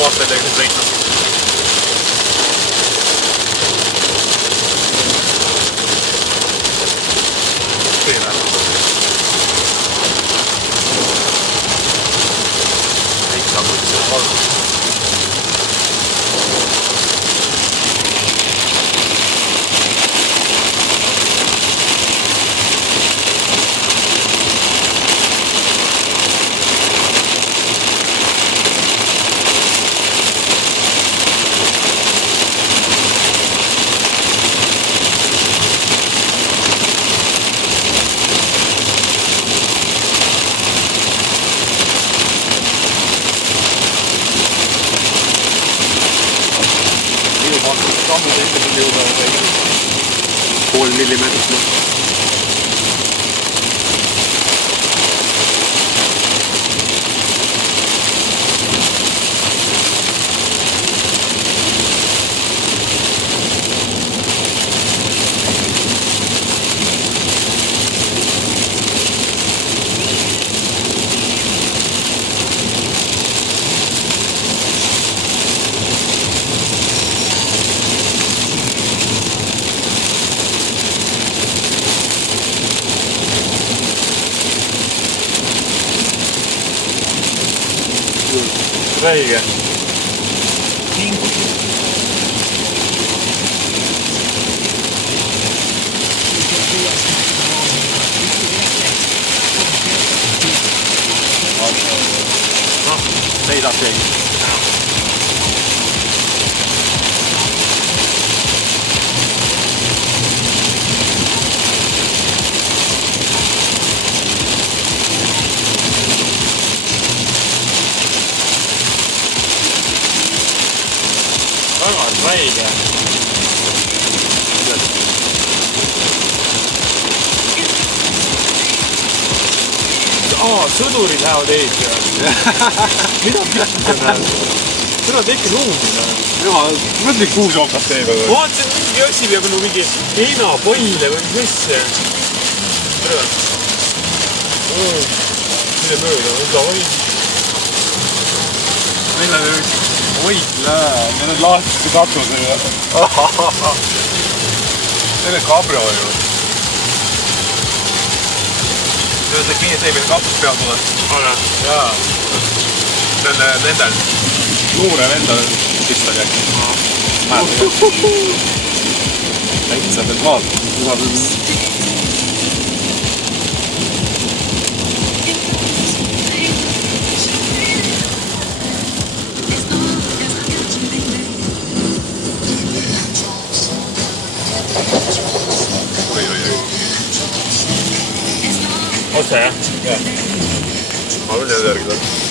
partneritega siin sõitnud. Kõige kõik saab võtta valda. Sammu tehti küll jõuda pool millimeetrit. Räige. Noh, seisab keegi. Väga räige. Sõdurid lähevad ees. Mida pihta näed? Sõna tekkis uudine. Jaa, mõtli kuusokas teeb. Vaatasin mingi asi peab mingi heinapolle või mis see. Mille mööda? Mida vaid? Meil on üks võitlää. Meil on lahtiste katusega. Meil on kabrio ju. See kinni see, meil katus peal tuleb. Aga? Jaa. See on nendel. Luure nendel pistol äkki. Täitsa pealt maalt. Otse jah? Jah. Ma küll ei järgi.